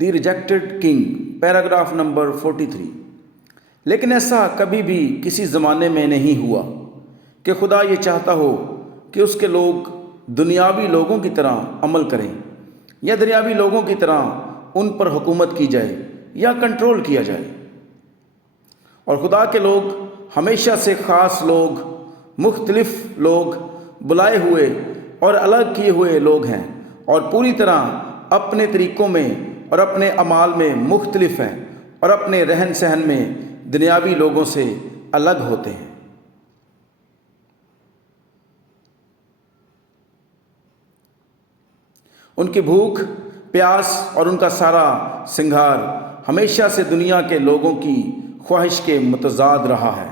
دی rejected king, paragraph number 43۔ لیکن ایسا کبھی بھی کسی زمانے میں نہیں ہوا کہ خدا یہ چاہتا ہو کہ اس کے لوگ دنیاوی لوگوں کی طرح عمل کریں یا دنیاوی لوگوں کی طرح ان پر حکومت کی جائے یا کنٹرول کیا جائے۔ اور خدا کے لوگ ہمیشہ سے خاص لوگ، مختلف لوگ، بلائے ہوئے اور الگ کیے ہوئے لوگ ہیں، اور پوری طرح اپنے طریقوں میں اور اپنے اعمال میں مختلف ہیں، اور اپنے رہن سہن میں دنیاوی لوگوں سے الگ ہوتے ہیں۔ ان کی بھوک، پیاس اور ان کا سارا سنگھار ہمیشہ سے دنیا کے لوگوں کی خواہش کے متضاد رہا ہے۔